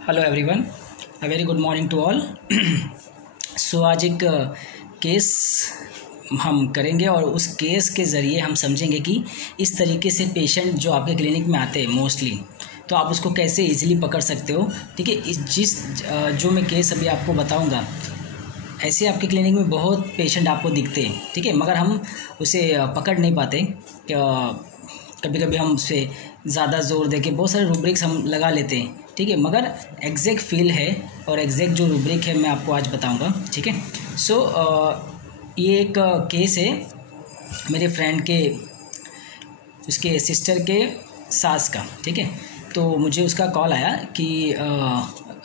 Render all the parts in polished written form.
Hello everyone, a very good morning to all. So आज एक case हम करेंगे और उस केस के ज़रिए हम समझेंगे कि इस तरीके से पेशेंट जो आपके क्लिनिक में आते हैं मोस्टली, तो आप उसको कैसे इजीली पकड़ सकते हो। ठीक है, जो मैं केस अभी आपको बताऊंगा, ऐसे आपके क्लिनिक में बहुत पेशेंट आपको दिखते हैं। ठीक है, मगर हम उसे पकड़ नहीं पाते। कभी कभी हम उसे ज़्यादा ज़ोर देके बहुत सारे रूब्रिक्स हम लगा लेते हैं। ठीक है, मगर एग्जैक्ट फील है और एग्जैक्ट जो रूब्रिक है मैं आपको आज बताऊंगा। ठीक है, सो ये एक केस है मेरे फ्रेंड के, उसके सिस्टर के सास का। ठीक है, तो मुझे उसका कॉल आया कि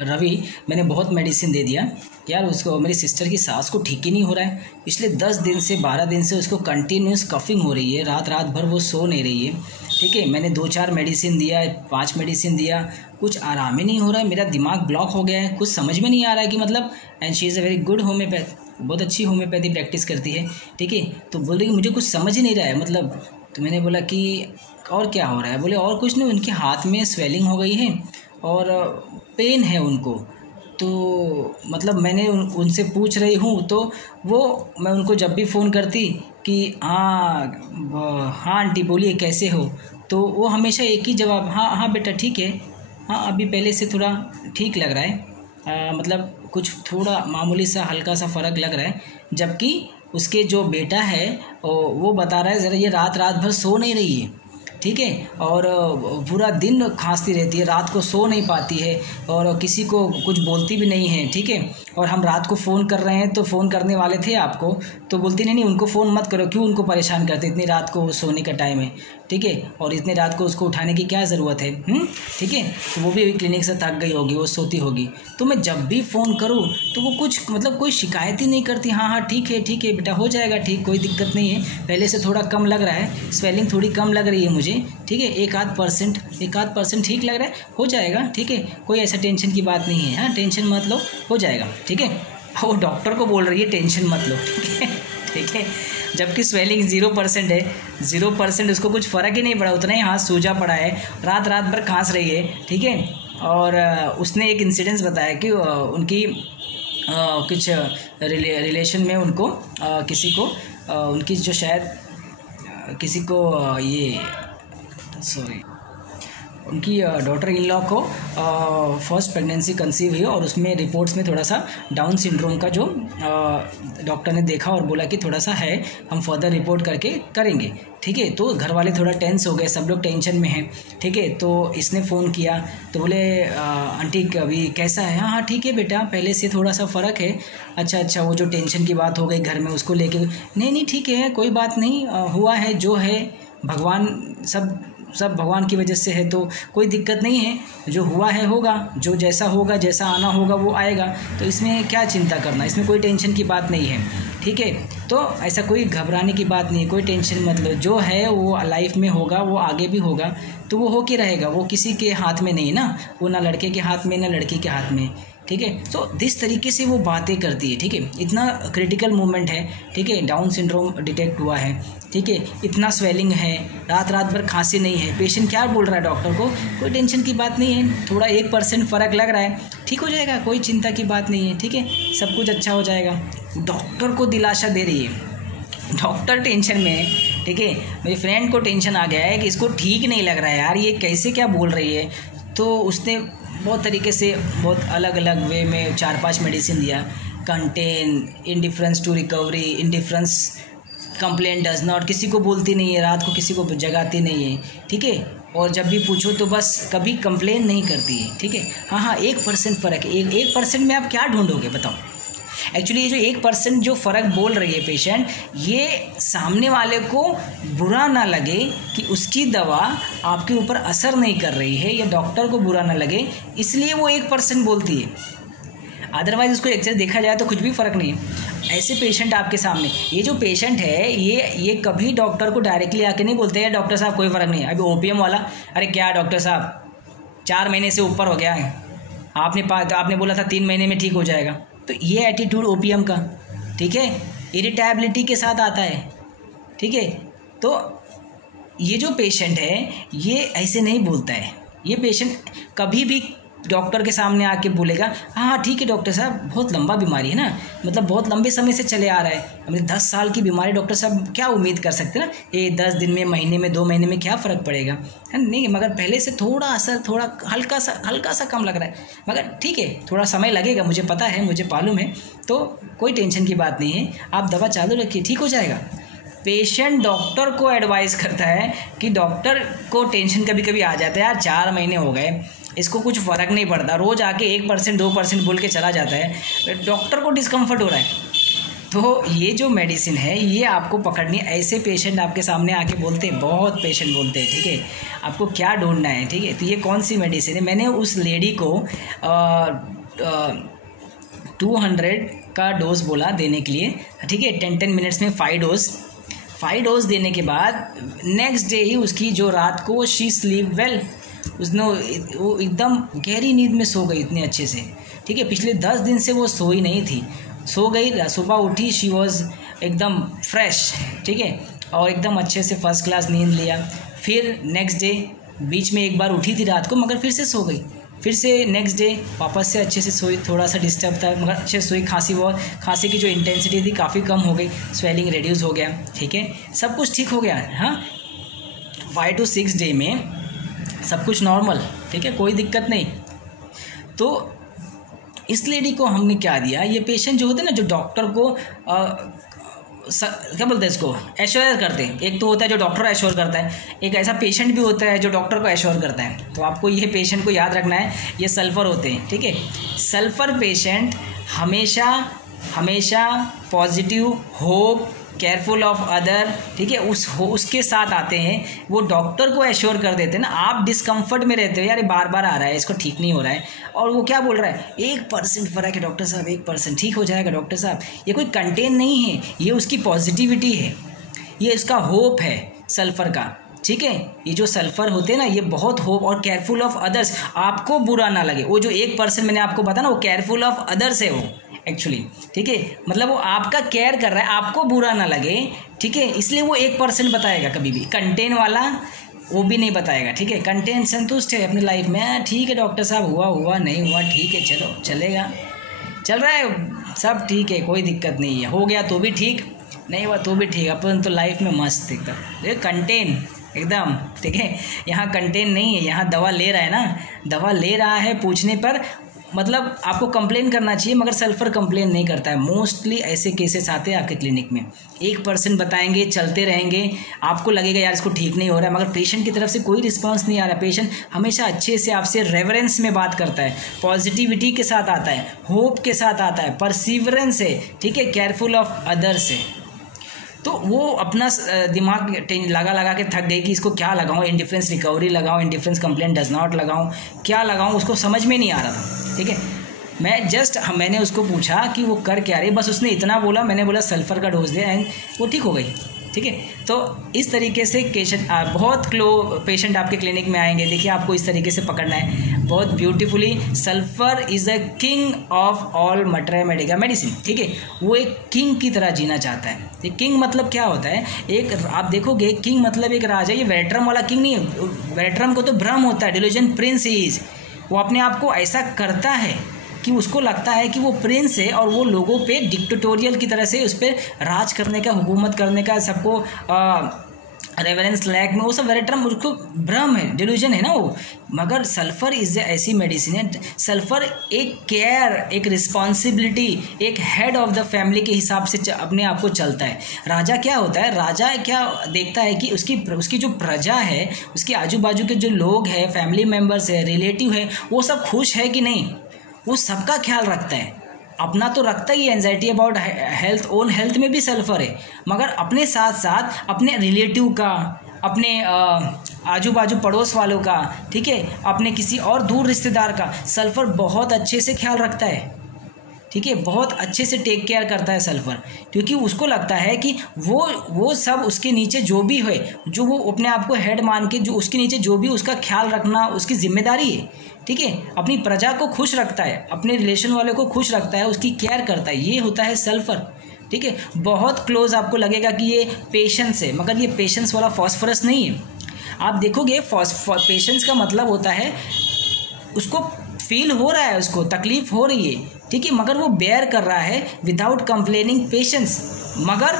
रवि, मैंने बहुत मेडिसिन दे दिया यार, उसको मेरी सिस्टर की सास को ठीक ही नहीं हो रहा है। पिछले 10 दिन से 12 दिन से उसको कंटिन्यूस कफिंग हो रही है, रात रात भर वो सो नहीं रही है। ठीक है, मैंने 2-4 मेडिसिन दिया, 5 मेडिसिन दिया, कुछ आराम ही नहीं हो रहा है। मेरा दिमाग ब्लॉक हो गया है, कुछ समझ में नहीं आ रहा है कि मतलब, and she is a very good homeopath, बहुत अच्छी होम्योपैथी प्रैक्टिस करती है। ठीक है, तो बोल रही कि मुझे कुछ समझ ही नहीं रहा है मतलब। तो मैंने बोला कि और क्या हो रहा है? बोले और कुछ नहीं, उनके हाथ में स्वेलिंग हो गई है और पेन है उनको। तो मतलब मैंने उनसे पूछ रही हूँ, तो मैं उनको जब भी फ़ोन करती कि हाँ आंटी बोलिए कैसे हो, तो वो हमेशा एक ही जवाब, हाँ हाँ बेटा ठीक है, हाँ अभी पहले से थोड़ा ठीक लग रहा है, मतलब कुछ थोड़ा मामूली सा हल्का सा फ़र्क लग रहा है। जबकि उसके जो बेटा है वो बता रहा है ज़रा ये रात रात भर सो नहीं रही है। ठीक है, और पूरा दिन खांसती रहती है, रात को सो नहीं पाती है और किसी को कुछ बोलती भी नहीं है। ठीक है, और हम रात को फ़ोन कर रहे हैं, तो फ़ोन करने वाले थे आपको, तो बोलती नहीं उनको फ़ोन मत करो, क्यों उनको परेशान करते, इतनी रात को सोने का टाइम है। ठीक है, और इतनी रात को उसको उठाने की क्या ज़रूरत है। ठीक है, तो वो भी क्लिनिक से थक गई होगी, वो सोती होगी। तो मैं जब भी फ़ोन करूँ तो वो कुछ मतलब कोई शिकायत ही नहीं करती। हाँ हाँ ठीक है बेटा, हो जाएगा ठीक, कोई दिक्कत नहीं है, पहले से थोड़ा कम लग रहा है, स्वेलिंग थोड़ी कम लग रही है मुझे। ठीक है, एक आध परसेंट ठीक लग रहा है, हो जाएगा। ठीक है, कोई ऐसा टेंशन की बात नहीं है, हाँ टेंशन मत लो, हो जाएगा। ठीक है, वो डॉक्टर को बोल रही है टेंशन मत लो। ठीक है, जबकि स्वेलिंग 0% है, 0%, उसको कुछ फ़र्क ही नहीं पड़ा, उतना ही हाथ सूजा पड़ा है, रात रात भर खांस रही है। ठीक है, और उसने एक इंसिडेंस बताया कि उनकी कुछ रिलेशन में उनको किसी को उनकी जो शायद किसी को उनकी डॉटर इन लॉ को फर्स्ट प्रेगनेंसी कंसीव हुई और उसमें रिपोर्ट्स में थोड़ा सा डाउन सिंड्रोम का जो डॉक्टर ने देखा और बोला कि थोड़ा सा है, हम फर्दर रिपोर्ट करके करेंगे। ठीक है, तो घर वाले थोड़ा टेंस हो गए, सब लोग टेंशन में हैं। ठीक है, तो इसने फ़ोन किया तो बोले आंटी अभी कैसा है? हाँ ठीक है बेटा, पहले से थोड़ा सा फ़र्क है। अच्छा, वो जो टेंशन की बात हो गई घर में, उसको लेके नहीं ठीक है, कोई बात नहीं, हुआ है जो है, भगवान सब भगवान की वजह से है, तो कोई दिक्कत नहीं है, जो हुआ है होगा, जो जैसा होगा, जैसा आना होगा वो आएगा, तो इसमें क्या चिंता करना, इसमें कोई टेंशन की बात नहीं है। ठीक है, तो ऐसा कोई घबराने की बात नहीं है, कोई टेंशन मत लो, जो है वो लाइफ में होगा, वो आगे भी होगा, तो वो होके रहेगा, वो किसी के हाथ में नहीं ना, वो ना लड़के के हाथ में ना लड़की के हाथ में। ठीक है, तो जिस तरीके से वो बातें करती है, ठीक है, इतना क्रिटिकल मोमेंट है। ठीक है, डाउन सिंड्रोम डिटेक्ट हुआ है। ठीक है, इतना स्वेलिंग है, रात रात भर खांसी नहीं है, पेशेंट क्या बोल रहा है डॉक्टर को, कोई टेंशन की बात नहीं है, थोड़ा 1% फ़र्क लग रहा है, ठीक हो जाएगा, कोई चिंता की बात नहीं है। ठीक है, सब कुछ अच्छा हो जाएगा। डॉक्टर को दिलासा दे रही है, डॉक्टर टेंशन में है। ठीक है, मेरी फ्रेंड को टेंशन आ गया है कि इसको ठीक नहीं लग रहा है यार, ये कैसे क्या बोल रही है। तो उसने बहुत तरीके से बहुत अलग अलग वे में 4-5 मेडिसिन दिया, content, indifference to recovery, indifference, complain does not, किसी को बोलती नहीं है, रात को किसी को जगाती नहीं है। ठीक है, और जब भी पूछो तो बस कभी कंप्लेन नहीं करती है। ठीक है, हाँ 1% फ़र्क है, 1% में आप क्या ढूंढोगे बताओ। एक्चुअली ये जो 1% जो फ़र्क बोल रही है पेशेंट, ये सामने वाले को बुरा ना लगे कि उसकी दवा आपके ऊपर असर नहीं कर रही है, या डॉक्टर को बुरा ना लगे, इसलिए वो 1% बोलती है। अदरवाइज़ उसको एक्चुअली देखा जाए तो कुछ भी फ़र्क नहीं है। ऐसे पेशेंट आपके सामने, ये जो पेशेंट है ये कभी डॉक्टर को डायरेक्टली आके नहीं बोलते हैं डॉक्टर साहब कोई फ़र्क नहीं है। अभी ओपीएम वाला, अरे क्या डॉक्टर साहब 4 महीने से ऊपर हो गया है, आपने बोला था 3 महीने में ठीक हो जाएगा। तो ये एटीट्यूड ओपीएम का, ठीक है, इरिटेबिलिटी के साथ आता है। ठीक है, तो ये जो पेशेंट है ये ऐसे नहीं बोलता है। ये पेशेंट कभी भी डॉक्टर के सामने आके बोलेगा हाँ ठीक है डॉक्टर साहब, बहुत लंबा बीमारी है ना, मतलब बहुत लंबे समय से चले आ रहा है, हमें 10 साल की बीमारी, डॉक्टर साहब क्या उम्मीद कर सकते हैं ना, ये 10 दिन में, महीने में, 2 महीने में क्या फ़र्क पड़ेगा, है नहीं, मगर पहले से थोड़ा असर, थोड़ा हल्का सा कम लग रहा है, मगर ठीक है थोड़ा समय लगेगा, मुझे पता है, मुझे मालूम है, तो कोई टेंशन की बात नहीं है, आप दवा चालू रखिए, ठीक हो जाएगा। पेशेंट डॉक्टर को एडवाइस करता है कि डॉक्टर को टेंशन कभी कभी आ जाता है, यार 4 महीने हो गए, इसको कुछ फ़र्क नहीं पड़ता, रोज़ आके 1% 2% बोल के चला जाता है, डॉक्टर को डिस्कम्फर्ट हो रहा है। तो ये जो मेडिसिन है ये आपको पकड़नी, ऐसे पेशेंट आपके सामने आके बोलते हैं, बहुत पेशेंट बोलते हैं, ठीक है, आपको क्या ढूंढना है, ठीक है, तो ये कौन सी मेडिसिन है। मैंने उस लेडी को 200 का डोज बोला देने के लिए, ठीक है, 10 मिनट्स में 5 डोज देने के बाद नेक्स्ट डे ही उसकी जो रात को शी स्लीप वेल, उसने वो एकदम गहरी नींद में सो गई इतने अच्छे से, ठीक है, पिछले 10 दिन से वो सोई नहीं थी, सो गई, सुबह उठी, शी वॉज एकदम फ्रेश, ठीक है, और एकदम अच्छे से फर्स्ट क्लास नींद लिया। फिर नेक्स्ट डे बीच में एक बार उठी थी रात को, मगर फिर से सो गई, फिर से नेक्स्ट डे वापस से अच्छे से सोई, थोड़ा सा डिस्टर्ब था मगर अच्छे से सोई, खांसी की जो इंटेंसिटी थी काफ़ी कम हो गई, स्वेलिंग रिड्यूस हो गया, ठीक है, सब कुछ ठीक हो गया। हाँ, 5 to 6 डे में सब कुछ नॉर्मल, ठीक है, कोई दिक्कत नहीं। तो इस लेडी को हमने क्या दिया, ये पेशेंट जो होते हैं ना, जो डॉक्टर को क्या बोलते हैं इसको, एश्योर करते हैं, एक तो होता है जो डॉक्टर एश्योर करता है, एक ऐसा पेशेंट भी होता है जो डॉक्टर को एश्योर करता है। तो आपको ये पेशेंट को याद रखना है, ये सल्फ़र होते हैं, ठीक है, सल्फ़र पेशेंट हमेशा positive, hope, careful of other, ठीक है, उसके साथ आते हैं, वो डॉक्टर को एश्योर कर देते हैं ना। आप डिस्कम्फर्ट में रहते हो, यार बार बार आ रहा है, इसको ठीक नहीं हो रहा है, और वो क्या बोल रहा है, 1% फ़र्क है डॉक्टर साहब, 1% ठीक हो जाएगा डॉक्टर साहब, ये कोई कंटेन नहीं है, ये उसकी पॉजिटिविटी है, ये इसका होप है सल्फ़र का, ठीक है। ये जो सल्फ़र होते हैं ना, ये बहुत होप और केयरफुल ऑफ अदर्स, आपको बुरा ना लगे, वो जो 1% मैंने आपको बताया ना, वो केयरफुल ऑफ अदर्स है वो एक्चुअली, ठीक है, मतलब वो आपका केयर कर रहा है, आपको बुरा ना लगे, ठीक है, इसलिए वो 1% बताएगा, कभी भी कंटेन वाला वो भी नहीं बताएगा, ठीक है। कंटेन संतुष्ट है अपनी लाइफ में, ठीक है डॉक्टर साहब, हुआ नहीं हुआ, ठीक है, चलो चलेगा, चल रहा है सब ठीक है, कोई दिक्कत नहीं है, हो गया तो भी ठीक, नहीं हुआ तो भी ठीक, अपन तो लाइफ में मस्त एकदम, ये कंटेन एकदम, ठीक है। यहाँ कंटेन नहीं है, यहाँ दवा ले रहा है ना, दवा ले रहा है, पूछने पर मतलब आपको कंप्लेन करना चाहिए, मगर सल्फ़र कंप्लेन नहीं करता है। मोस्टली ऐसे केसेस आते हैं आपके क्लिनिक में, 1% बताएंगे, चलते रहेंगे, आपको लगेगा यार इसको ठीक नहीं हो रहा है, मगर पेशेंट की तरफ से कोई रिस्पांस नहीं आ रहा है। पेशेंट हमेशा अच्छे से आपसे रेवरेंस में बात करता है, पॉजिटिविटी के साथ आता है, होप के साथ आता है, परसिवरेंस है, ठीक है, केयरफुल ऑफ अदर्स है। तो वो अपना दिमाग लगा के थक गई कि इसको क्या लगाऊं, इंडिफरेंस रिकवरी लगाऊं, इंडिफरेंस कंप्लेंट डज नॉट लगाऊं, क्या लगाऊं, उसको समझ में नहीं आ रहा था, ठीक है। मैंने उसको पूछा कि वो कर क्या रही, बस उसने इतना बोला, मैंने बोला सल्फ़र का डोज दे, एंड वो ठीक हो गई, ठीक है। तो इस तरीके से बहुत पेशेंट आपके क्लिनिक में आएंगे, देखिए आपको इस तरीके से पकड़ना है बहुत beautifully. Sulphur is a king of all मटर मेडिका मेडिसिन, ठीक है, वो एक किंग की तरह जीना चाहता है। ये किंग मतलब क्या होता है, एक आप देखोगे किंग मतलब एक राजा, ये वेट्रम वाला किंग नहीं है, वेट्रम को तो भ्रम होता है, डिल्यूजन प्रिंस इज, वो अपने आप को ऐसा करता है कि उसको लगता है कि वो प्रिंस है और वो लोगों पे डिक्टेटोरियल की तरह से उस पर राज करने का, हुकूमत करने का, सबको रेवरेंस लैक में, वो सब वेरेट्रम उसको भ्रम है, डिल्यूजन है ना वो। मगर सल्फ़र इज़ ऐसी मेडिसिन है, सल्फ़र एक केयर, एक रिस्पॉन्सिबिलिटी, एक हेड ऑफ द फैमिली के हिसाब से अपने आप को चलता है। राजा क्या होता है, राजा क्या देखता है कि उसकी जो प्रजा है, उसके आजू बाजू के जो लोग हैं, फैमिली मेम्बर्स है, रिलेटिव है, वो सब खुश है कि नहीं, वो सबका ख्याल रखता है। अपना तो रखता ही, anxiety about health, own health में भी सल्फ़र है, मगर अपने साथ साथ अपने रिलेटिव का, अपने आजू बाजू पड़ोस वालों का, ठीक है, अपने किसी और दूर रिश्तेदार का सल्फ़र बहुत अच्छे से ख्याल रखता है, ठीक है, बहुत अच्छे से टेक केयर करता है सल्फ़र, क्योंकि उसको लगता है कि वो सब उसके नीचे जो भी है, जो वो अपने आप को हेड मान के, जो उसके नीचे जो भी उसका ख्याल रखना उसकी जिम्मेदारी है, ठीक है, अपनी प्रजा को खुश रखता है, अपने रिलेशन वाले को खुश रखता है, उसकी केयर करता है, ये होता है सल्फ़र, ठीक है। बहुत क्लोज आपको लगेगा कि ये पेशेंस है, मगर ये पेशेंस वाला फॉस्फोरस नहीं है। आप देखोगे पेशेंस का मतलब होता है उसको फील हो रहा है, उसको तकलीफ हो रही है, ठीक है, मगर वो बेयर कर रहा है विदाउट कंप्लेनिंग, पेशेंस। मगर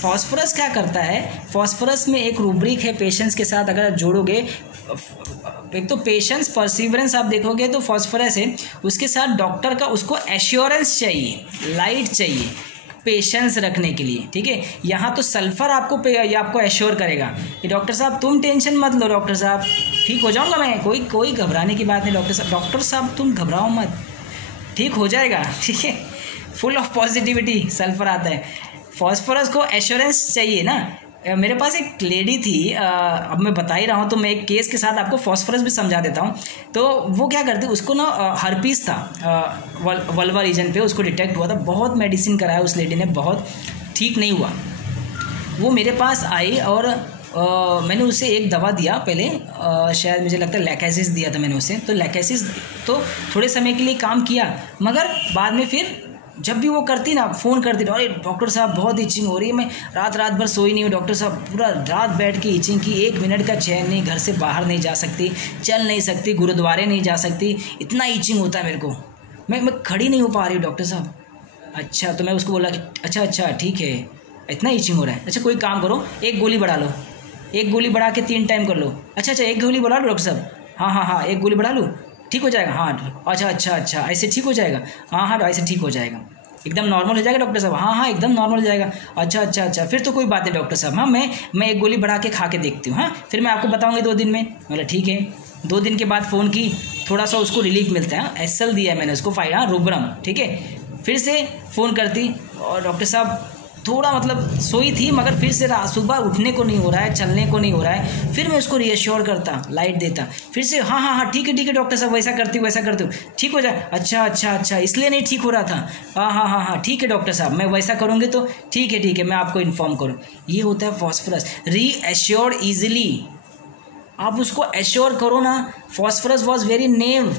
फॉस्फोरस क्या करता है, फॉस्फोरस में एक रूब्रिक है पेशेंस के साथ, अगर आप जोड़ोगे, एक तो पेशेंस, परसिवरेंस आप देखोगे तो फॉस्फोरस है, उसके साथ डॉक्टर का उसको एश्योरेंस चाहिए, लाइट चाहिए पेशेंस रखने के लिए, ठीक है। यहाँ तो सल्फर आपको एश्योर करेगा कि डॉक्टर साहब तुम टेंशन मत लो, डॉक्टर साहब ठीक हो जाऊँगा मैं, कोई घबराने की बात नहीं, डॉक्टर साहब तुम घबराओ मत, ठीक हो जाएगा, ठीक है। फुल ऑफ पॉजिटिविटी सल्फर आता है। फॉस्फोरस को एश्योरेंस चाहिए ना। मेरे पास एक लेडी थी, अब मैं बता ही रहा हूँ तो मैं एक केस के साथ आपको फॉस्फोरस भी समझा देता हूँ। तो वो क्या करती, उसको ना हर्पीस था वल्वा रीजन पे, उसको डिटेक्ट हुआ था, बहुत मेडिसिन कराया उस लेडी ने, बहुत ठीक नहीं हुआ। वो मेरे पास आई और मैंने उसे एक दवा दिया पहले, शायद मुझे लगता है लैकेसिस दिया था मैंने उसे। तो लैकेसिस तो थोड़े समय के लिए काम किया, मगर बाद में फिर जब भी वो करती ना, फ़ोन करती, अरे डॉक्टर साहब बहुत इचिंग हो रही है, मैं रात भर सोई नहीं हूँ डॉक्टर साहब, पूरा रात बैठ के इचिंग की, 1 मिनट का चैन नहीं, घर से बाहर नहीं जा सकती, चल नहीं सकती, गुरुद्वारे नहीं जा सकती, इतना इचिंग होता है मेरे को, मैं खड़ी नहीं हो पा रही हूँ डॉक्टर साहब। अच्छा, तो मैं उसको बोला कि अच्छा ठीक है, इतना इचिंग हो रहा है, अच्छा कोई काम करो, 1 गोली बढ़ा लो, 1 गोली बढ़ा के 3 टाइम कर लो। अच्छा 1 गोली बढ़ा लो डॉक्टर साहब, हाँ 1 गोली बढ़ा लो, ठीक हो जाएगा, हाँ अच्छा ऐसे ठीक हो जाएगा, हाँ ऐसे ठीक हो जाएगा, एकदम नॉर्मल हो जाएगा डॉक्टर साहब, हाँ एकदम नॉर्मल हो जाएगा, अच्छा फिर तो कोई बात नहीं डॉक्टर साहब, हाँ मैं 1 गोली बढ़ा के खा के देखती हूँ, हाँ फिर मैं आपको बताऊँगी 2 दिन में। बोला ठीक है। 2 दिन के बाद फ़ोन की, थोड़ा सा उसको रिलीफ मिलता है, एसएल दिया मैंने उसको, रुब्रम, ठीक है। फिर से फ़ोन करती और डॉक्टर साहब थोड़ा मतलब सोई थी, मगर फिर से सुबह उठने को नहीं हो रहा है, चलने को नहीं हो रहा है। फिर मैं उसको रीअश्योर करता, लाइट देता, फिर से हाँ ठीक है डॉक्टर साहब, वैसा करती हूँ, ठीक हो जाए। अच्छा इसलिए नहीं ठीक हो रहा था, हाँ ठीक है डॉक्टर साहब, मैं वैसा करूँगी तो ठीक है, मैं आपको इन्फॉर्म करूँ। ये होता है फॉस्फोरस, रीअश्योर्ड ईजिली, आप उसको एश्योर करो ना। Phosphorus was very naive,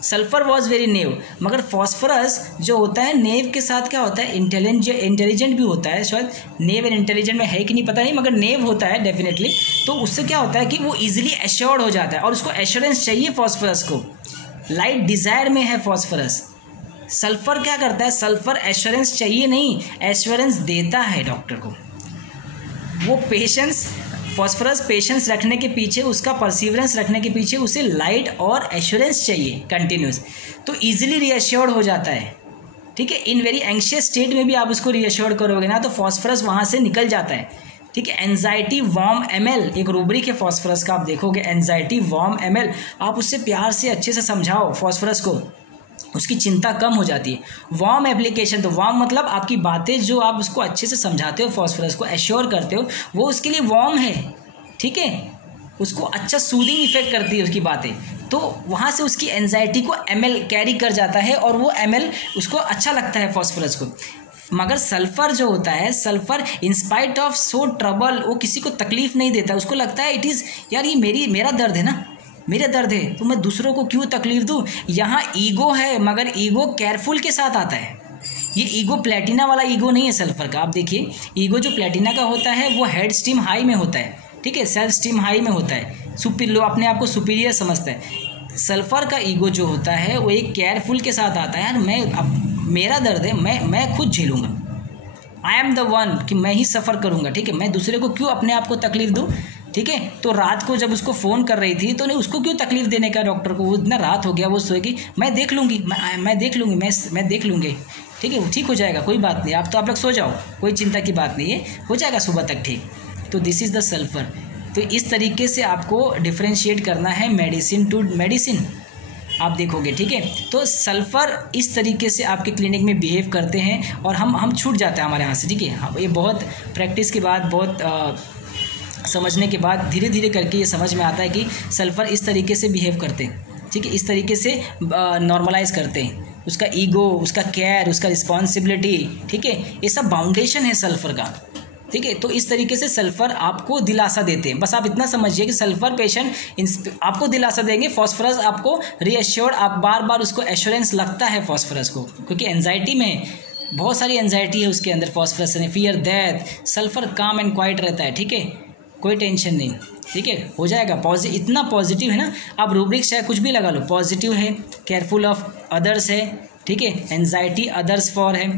sulphur was very naive, मगर फॉस्फोरस जो होता है नेव के साथ क्या होता है, इंटेलिजेंट भी होता है। शायद नेव एंड इंटेलिजेंट में है कि नहीं पता नहीं, मगर नेव होता है डेफिनेटली। तो उससे क्या होता है कि वो इजीली एश्योर्ड हो जाता है, और उसको एश्योरेंस चाहिए फॉस्फोरस को, लाइट डिज़ायर में है फॉस्फोरस। सल्फर क्या करता है, सल्फर एश्योरेंस चाहिए नहीं, एश्योरेंस देता है डॉक्टर को। वो पेशेंस, फॉस्फोरस पेशेंस रखने के पीछे, उसका परसिवरेंस रखने के पीछे उसे लाइट और एश्योरेंस चाहिए कंटिन्यूस, तो इजीली रीअश्योर्ड हो जाता है, ठीक है। इन वेरी एंशियस स्टेट में भी आप उसको रीअश्योर्ड करोगे ना, तो फॉस्फोरस वहाँ से निकल जाता है, ठीक है। एंजाइटी वार्म एमएल, एक रूब्रिक है फॉस्फोरस का, आप देखोगे एंजाइटी वार्म एमएल, आप उससे प्यार से अच्छे से समझाओ फॉस्फोरस को, उसकी चिंता कम हो जाती है। वार्म एप्लीकेशन, तो वार्म मतलब आपकी बातें जो आप उसको अच्छे से समझाते हो, फॉस्फोरस को एश्योर करते हो, वो उसके लिए वार्म है, ठीक है, उसको अच्छा सूदिंग इफेक्ट करती है उसकी बातें, तो वहाँ से उसकी एंजाइटी को एमएल कैरी कर जाता है, और वो एमएल उसको अच्छा लगता है फॉस्फोरस को। मगर सल्फर जो होता है, sulphur in spite of so trouble, वो किसी को तकलीफ नहीं देता, उसको लगता है इट इज़, यार ये मेरा दर्द है ना, मेरा दर्द है, तो मैं दूसरों को क्यों तकलीफ दूँ। यहाँ ईगो है, मगर ईगो केयरफुल के साथ आता है। ये ईगो प्लेटिना वाला ईगो नहीं है सल्फर का। आप देखिए, ईगो जो प्लेटिना का होता है वो हेड स्टीम हाई में होता है, ठीक है, सेल्फ स्टीम हाई में होता है, लो अपने आप को सुपीरियर समझता है। सल्फर का ईगो जो होता है वो एक केयरफुल के साथ आता है, यार अब मेरा दर्द है, मैं खुद झेलूँगा, आई एम द वन, कि मैं ही सफ़र करूँगा, ठीक है, मैं दूसरे को क्यों अपने आप को तकलीफ दूँ, ठीक है। तो रात को जब उसको फ़ोन कर रही थी तो नहीं, उसको क्यों तकलीफ देने का डॉक्टर को, वो इतना रात हो गया, वो सोएगी, मैं देख लूँगी, मैं देख लूँगी, ठीक है, वो ठीक हो जाएगा, कोई बात नहीं, आप लोग सो जाओ, कोई चिंता की बात नहीं है, हो जाएगा सुबह तक ठीक। तो दिस इज़ द सल्फर। तो इस तरीके से आपको डिफ्रेंशिएट करना है मेडिसिन टू मेडिसिन, आप देखोगे, ठीक है। तो सल्फ़र इस तरीके से आपके क्लिनिक में बिहेव करते हैं, और हम छूट जाते हैं हमारे यहाँ से, ठीक है। ये बहुत प्रैक्टिस के बाद, बहुत समझने के बाद धीरे धीरे करके ये समझ में आता है कि सल्फ़र इस तरीके से बिहेव करते हैं, ठीक है, इस तरीके से नॉर्मलाइज करते हैं उसका ईगो, उसका केयर, उसका रिस्पॉन्सिबिलिटी, ठीक है, ये सब बाउंडेशन है सल्फ़र का, ठीक है। तो इस तरीके से सल्फ़र आपको दिलासा देते हैं। बस आप इतना समझिए कि सल्फ़र पेशेंट आपको दिलासा देंगे, फॉस्फोरस आपको रीअश्योर्ड, आप बार बार उसको एश्योरेंस लगता है फॉस्फोरस को, क्योंकि एंजाइटी में बहुत सारी एंजाइटी है उसके अंदर, फॉस्फोरस ने फियर डेथ, सल्फ़र काम एंड क्वाइट रहता है, ठीक है। कोई टेंशन नहीं, ठीक है, हो जाएगा। इतना पॉजिटिव है ना, आप रूब्रिक्स चाहे कुछ भी लगा लो, पॉजिटिव है, केयरफुल ऑफ अदर्स है, ठीक है, एंजाइटी अदर्स फॉर है,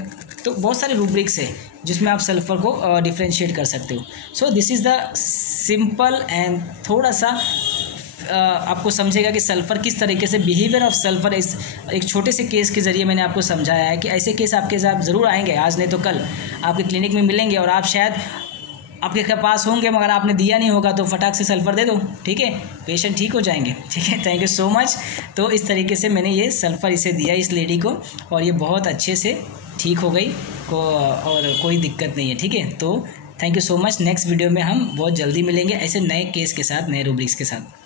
तो बहुत सारे रूब्रिक्स है जिसमें आप सल्फ़र को डिफ्रेंशिएट कर सकते हो। So this is the simple and थोड़ा सा आपको समझेगा कि सल्फ़र किस तरीके से, बिहेवियर ऑफ सल्फ़र इस एक छोटे से केस के ज़रिए मैंने आपको समझाया है कि ऐसे केस आपके साथ ज़रूर आएंगे, आज नहीं तो कल आपके क्लिनिक में मिलेंगे और आप शायद आपके पास होंगे मगर आपने दिया नहीं होगा, तो फटाक से सल्फ़र दे दो, ठीक है, पेशेंट ठीक हो जाएंगे, ठीक है। Thank you so much. तो इस तरीके से मैंने ये सल्फ़र इसे दिया इस लेडी को और ये बहुत अच्छे से ठीक हो गई और कोई दिक्कत नहीं है, ठीक है। तो thank you so much. Next video में हम बहुत जल्दी मिलेंगे ऐसे नए केस के साथ, नए रूब्रिक्स के साथ।